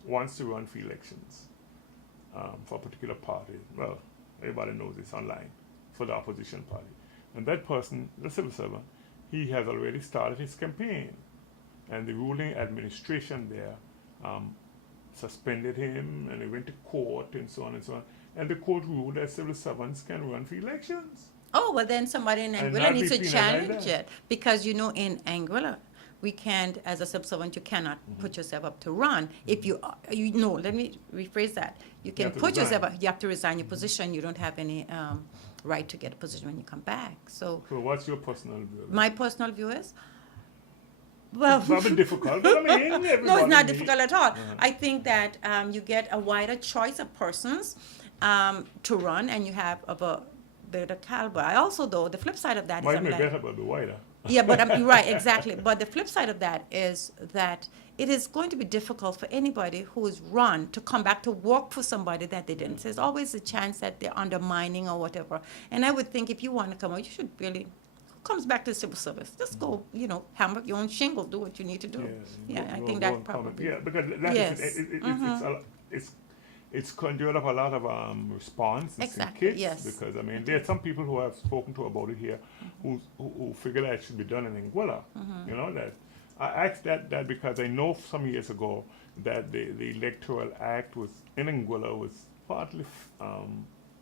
wants to run for elections for a particular party. Well, everybody knows it's online, for the opposition party. And that person, the civil servant, he has already started his campaign. And the ruling administration there suspended him, and he went to court and so on and so on. And the court ruled that civil servants can run for elections. Oh, well, then somebody in And Anguilla not needs be to penalized like challenge that. it. Because, in Anguilla, we can't, as a civil servant, you cannot put yourself up to run. If let me rephrase that. You can have to put yourself resign. up, you have to resign your position. You don't have any right to get a position when you come back. So So what's your personal view? my personal view is, well, It's probably difficult, but I mean, no, it's everybody not needs- difficult at all. I think that you get a wider choice of persons to run, and you have of a better caliber. I also, though, the flip side of that is, Might I'm be like, better, but be wider. yeah, but you're right, exactly. But the flip side of that is that it is going to be difficult for anybody who is run to come back to work for somebody that they didn't. There's always a chance that they're undermining or whatever. And I would think if you want to come out, you should really comes back to the civil service. Just go, hammer your own shingle, do what you need to do. Yeah, I think that probably. Yeah, because that Yes. is, it's conjured up a lot of response in Exactly, kids, yes. because I mean there are some people who I've spoken to about it here who figure that it should be done in Anguilla. You know that I asked that because I know some years ago that the electoral act was in Anguilla was partly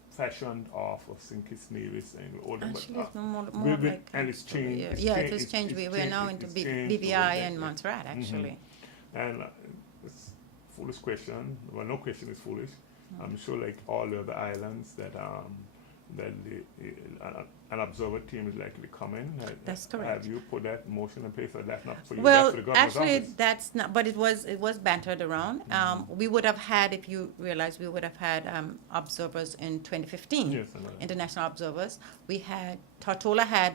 fashioned off of St. Kitts Nevis and Oldham, Actually, but it's more like and it's changed. yeah, it has changed. We're now into BVI and Montserrat, actually. And it's foolish question. Well, no question is foolish. I'm sure, like all the other islands, that an observer team is likely to come in. That's correct. Have you put that motion in place, or that's not for you? Well, that's for the governor's actually, office? that's not. But it was bantered around. We would have had, if you realize, we would have had observers in 2015. Yes, I know that. International observers. We had Tortola had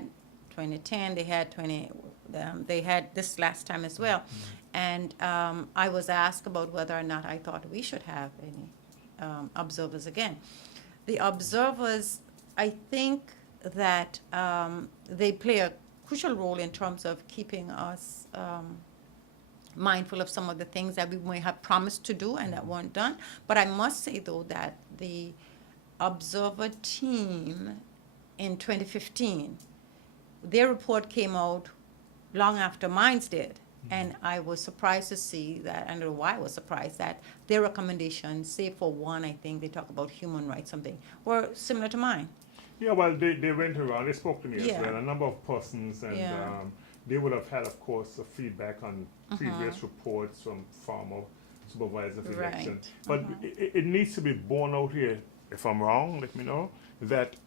2010. They had 20. They had this last time as well. And I was asked about whether or not I thought we should have any observers again. The observers, I think that they play a crucial role in terms of keeping us mindful of some of the things that we may have promised to do and that weren't done. But I must say, though, that the observer team in 2015, their report came out long after mine did. And I was surprised to see that, I don't know why I was surprised, that their recommendations, say for one, I think they talk about human rights, something, were similar to mine. Yeah, well, they went around, they spoke to me as Yeah. well, a number of persons, and Yeah. they would have had, of course, a feedback on previous reports from former supervisor of Right. election. But it needs to be borne out here, if I'm wrong, let me know, that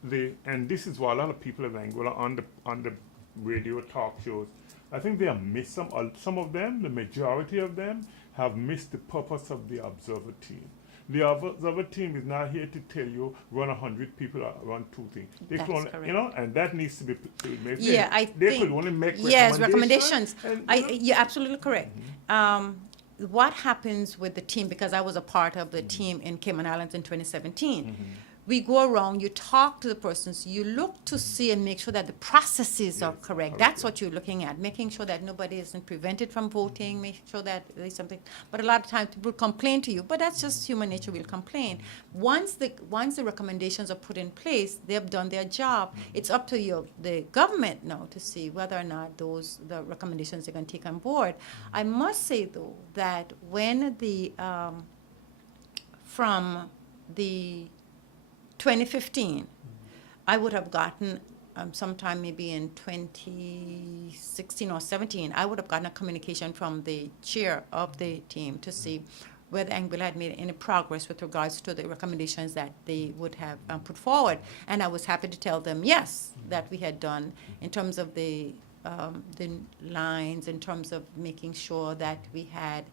and this is why a lot of people in Anguilla on the radio talk shows, I think they have missed some of them, the majority of them, have missed the purpose of the observer team. The observer team is not here to tell you run 100 people or run 2 things. They That's can only, correct. you know, and that needs to be made. Yeah, I they think. could only make Yes, recommendations. recommendations. And, you know, You're absolutely correct. What happens with the team, because I was a part of the team in Cayman Islands in 2017, we go around, you talk to the persons, you look to see and make sure that the processes are Yes, correct. correct, That's yeah. what you're looking at, making sure that nobody isn't prevented from voting, make sure that there's something. But a lot of times people complain to you, but that's just human nature, we'll complain. Once the recommendations are put in place, they've done their job. It's up to the government now to see whether or not the recommendations they can take on board. I must say, though, that when from the 2015, I would have gotten sometime maybe in 2016 or 17, I would have gotten a communication from the chair of the team to see whether Anguilla had made any progress with regards to the recommendations that they would have put forward. And I was happy to tell them, yes, that we had done in terms of the lines, in terms of making sure that we had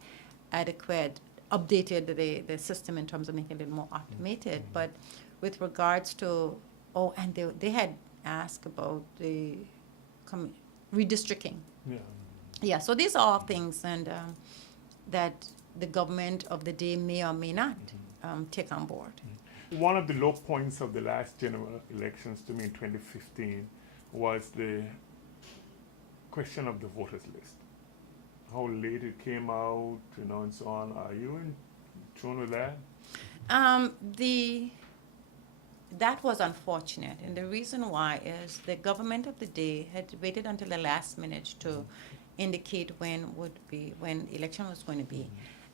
updated the system in terms of making it more automated. But with regards to, and they had asked about the redistricting. Yeah. Yeah, so these are all things and that the government of the day may or may not take on board. One of the low points of the last general elections to me in 2015 was the question of the voters list. How late it came out, and so on. Are you in tune with that? That was unfortunate, and the reason why is the government of the day had waited until the last minute to indicate when election was going to be.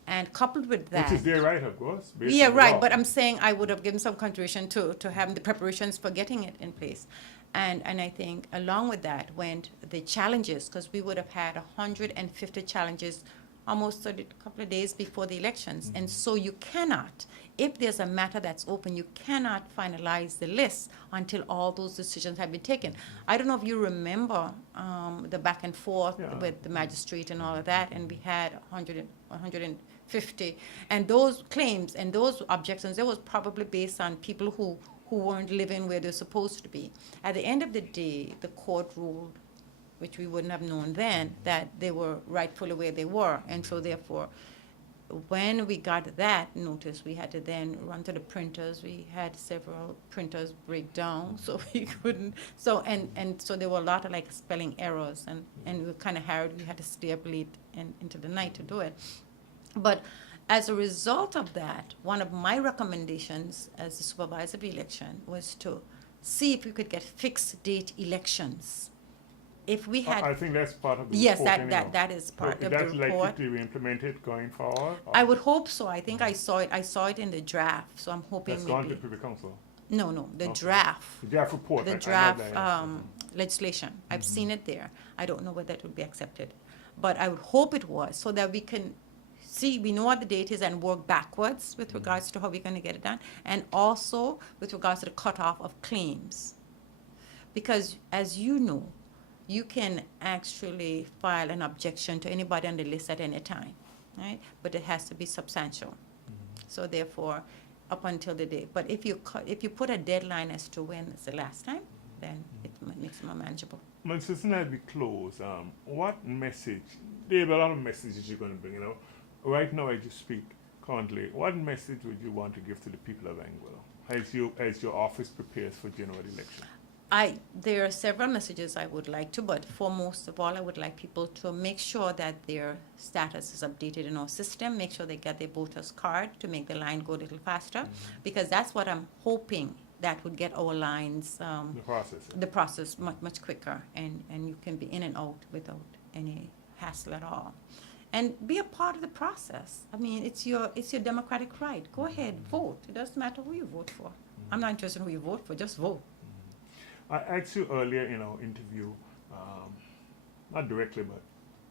And coupled with that, Which is their right, of course. based yeah, on the right. law. But I'm saying I would have given some contribution to have the preparations for getting it in place, and I think along with that went the challenges, because we would have had 150 challenges almost a couple of days before the elections, and so you cannot, if there's a matter that's open, you cannot finalize the list until all those decisions have been taken. I don't know if you remember the back and forth Yeah. with the magistrate and all of that, and we had 150, and those claims and those objections, it was probably based on people who weren't living where they're supposed to be. At the end of the day, the court ruled, which we wouldn't have known then, that they were rightfully where they were, and so therefore, when we got that notice, we had to then run to the printers. We had several printers break down, so we couldn't. So and so there were a lot of like spelling errors, and we were kind of harried. We had to stay up late and into the night to do it. But As a result of that, one of my recommendations as the supervisor of election was to see if we could get fixed date elections. If we had, I think that's part of the yes, report that, anyhow. that is part So of that's the likely report. to be implemented going forward? Or I would hope so. I think I saw it in the draft, so I'm hoping That's gone to maybe. Privy Council? No, the Okay. draft. The draft report? I The know draft that, yeah. Mm-hmm. legislation. I've seen it there. I don't know whether it would be accepted, but I would hope it was, so that we can see, we know what the date is and work backwards with regards to how we're going to get it done, and also with regards to the cutoff of claims. Because as you know, you can actually file an objection to anybody on the list at any time, right? But it has to be substantial. So therefore, up until the day. But if you put a deadline as to when it's the last time, then it makes it more manageable. Well, since now we close, what message, there are a lot of messages you're going to bring, right now as you speak currently, what message would you want to give to the people of Anguilla as your office prepares for general election? There are several messages I would like to, but foremost of all, I would like people to make sure that their status is updated in our system, make sure they get their voter's card to make the line go a little faster, because that's what I'm hoping that would get our lines, the process much quicker, and you can be in and out without any hassle at all. And be a part of the process. I mean, it's your democratic right. Go ahead, vote. It doesn't matter who you vote for. I'm not interested in who you vote for, just vote. I asked you earlier in our interview, not directly, but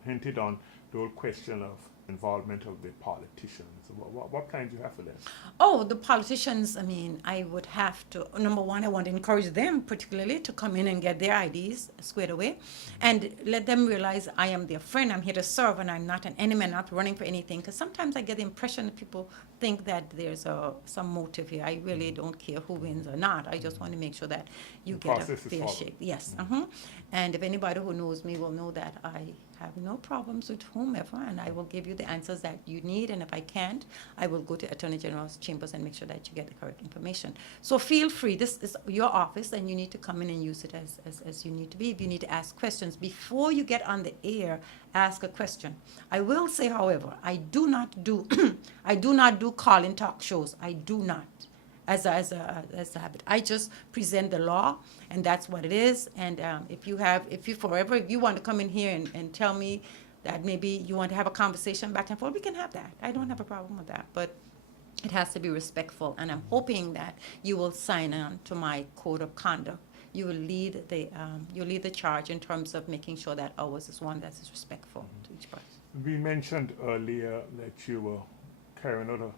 hinted on the whole question of involvement of the politicians. What plans do you have for them? Oh, the politicians, I mean, I would have to, number one, I want to encourage them particularly to come in and get their IDs squared away and let them realize I am their friend, I'm here to serve, and I'm not an enemy, I'm not running for anything. Because sometimes I get the impression that people think that there's some motive here. I really don't care who wins or not. I just want to make sure that you The get a process is fair followed. shake. Yes. And if anybody who knows me will know that I have no problems with whomever, and I will give you the answers that you need. And if I can't, I will go to Attorney General's chambers and make sure that you get the correct information. So feel free. This is your office, and you need to come in and use it as you need to be. If you need to ask questions before you get on the air, ask a question. I will say, however, I do not do call-in talk shows. I do not. As a habit, I just present the law, and that's what it is. And if you want to come in here and tell me that maybe you want to have a conversation back and forth, we can have that. I don't have a problem with that, but it has to be respectful. And I'm hoping that you will sign on to my code of conduct. You will lead the charge in terms of making sure that ours is one that is respectful to each person. We mentioned earlier that you were carrying out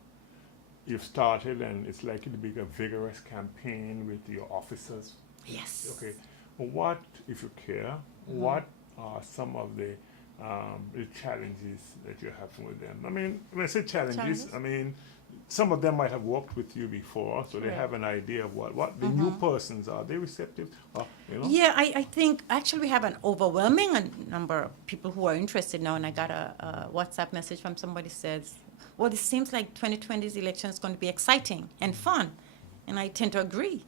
you've started, and it's likely to be a vigorous campaign with your officers. Yes. Okay. What, if you care, what are some of the challenges that you're having with them? I mean, when I say challenges, I mean, some of them might have worked with you before, so they have an idea of what the new persons are. They receptive? Yeah, I think actually we have an overwhelming number of people who are interested now, and I got a WhatsApp message from somebody says, well, it seems like 2020's election is going to be exciting and fun, and I tend to agree.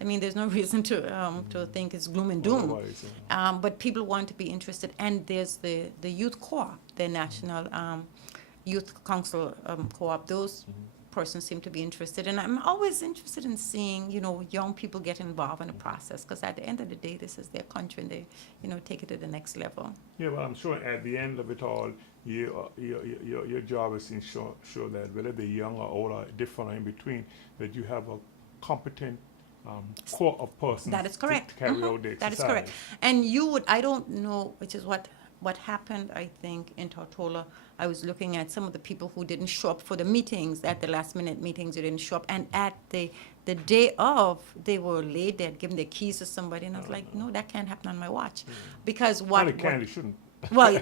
I mean, there's no reason to think it's gloom and doom. Otherwise, yeah. But people want to be interested, and there's the youth co-op, the National Youth Council co-op. Those persons seem to be interested, and I'm always interested in seeing, young people get involved in the process, because at the end of the day, this is their country, and they, take it to the next level. Yeah, well, I'm sure at the end of it all, your job is to ensure that whether they're young or old or different or in between, that you have a competent core of persons. That is correct. To carry out the exercise. That is correct. And I don't know, which is what happened, I think, in Tortola. I was looking at some of the people who didn't show up for the meetings, at the last minute meetings, who didn't show up. And at the day of, they were late, they had given their keys to somebody. And I was like, no, that can't happen on my watch. Because Well, it can, it shouldn't. Well,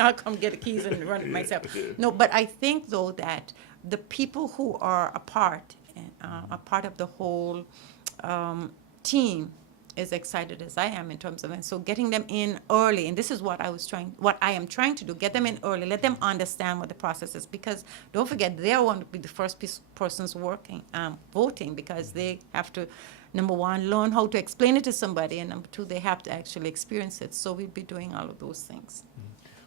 I'll come get the keys and run it myself. No, but I think, though, that the people who are a part of the whole team is excited as I am in terms of it. So getting them in early, and this is what I am trying to do, get them in early, let them understand what the process is, because don't forget, they want to be the first persons voting, because they have to, number one, learn how to explain it to somebody, and number two, they have to actually experience it. So we'll be doing all of those things.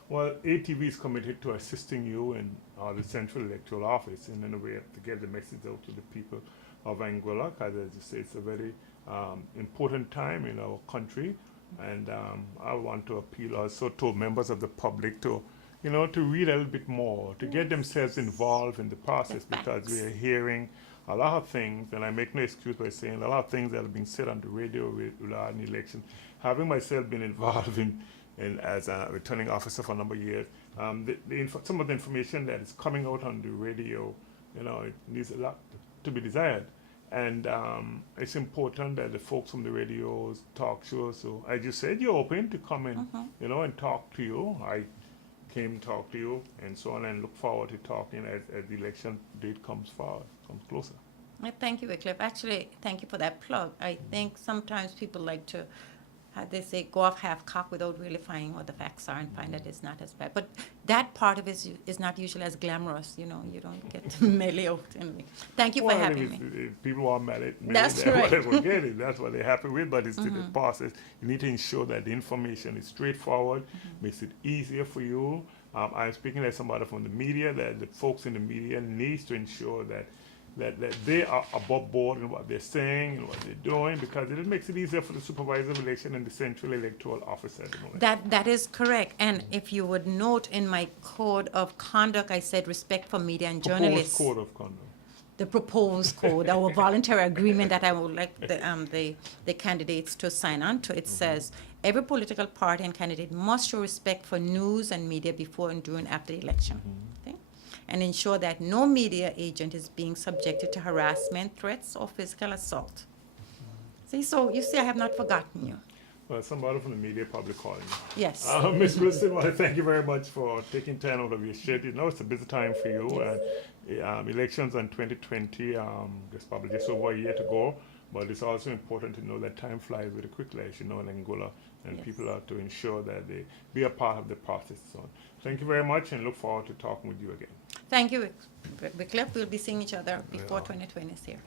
Well, ATV is committed to assisting you in or the Central Electoral Office in a way to get the message out to the people of Anguilla, because as you say, it's a very important time in our country, and I want to appeal also to members of the public to, to read a little bit more, to get themselves involved in the process, because we are hearing a lot of things, and I make no excuse by saying a lot of things that are being said on the radio regarding the election. Having myself been involved in as a returning officer for a number of years, some of the information that is coming out on the radio, it needs a lot to be desired. And it's important that the folks from the radios, talk shows, so as you said, you're open to come in, and talk to you. I came to talk to you and so on, and look forward to talking as the election date comes closer. Thank you, Wycliffe. Actually, thank you for that plug. I think sometimes people like to, they say, go off half-cocked without really finding what the facts are and find that it's not as bad. But that part of it is not usually as glamorous, you don't get melee out. Anyway. Thank you for having me. If people are mad, That's right. Whatever get it, that's what they're happy with, but it's the process. You need to ensure that the information is straightforward, makes it easier for you. I'm speaking as somebody from the media, that the folks in the media needs to ensure that they are above board in what they're saying and what they're doing, because it makes it easier for the supervisor of election and the Central Electoral Office at the moment. That is correct. And if you would note in my code of conduct, I said respect for media and journalists. Code of conduct. The proposed code, our voluntary agreement that I would like the candidates to sign on to. It says every political party and candidate must show respect for news and media before and during and after the election. Okay? And ensure that no media agent is being subjected to harassment, threats, or physical assault. See, so you see, I have not forgotten you. Well, somebody from the media probably calling you. Yes. Ms. Wilson, well, thank you very much for taking time out of your schedule. It's a busy time for you. And elections in 2020, there's probably just over a year to go. But it's also important to know that time flies very quickly, as you know, in Anguilla, and people are to ensure that they be a part of the process. So thank you very much, and look forward to talking with you again. Thank you, Wycliffe. We'll be seeing each other before 2020 is here.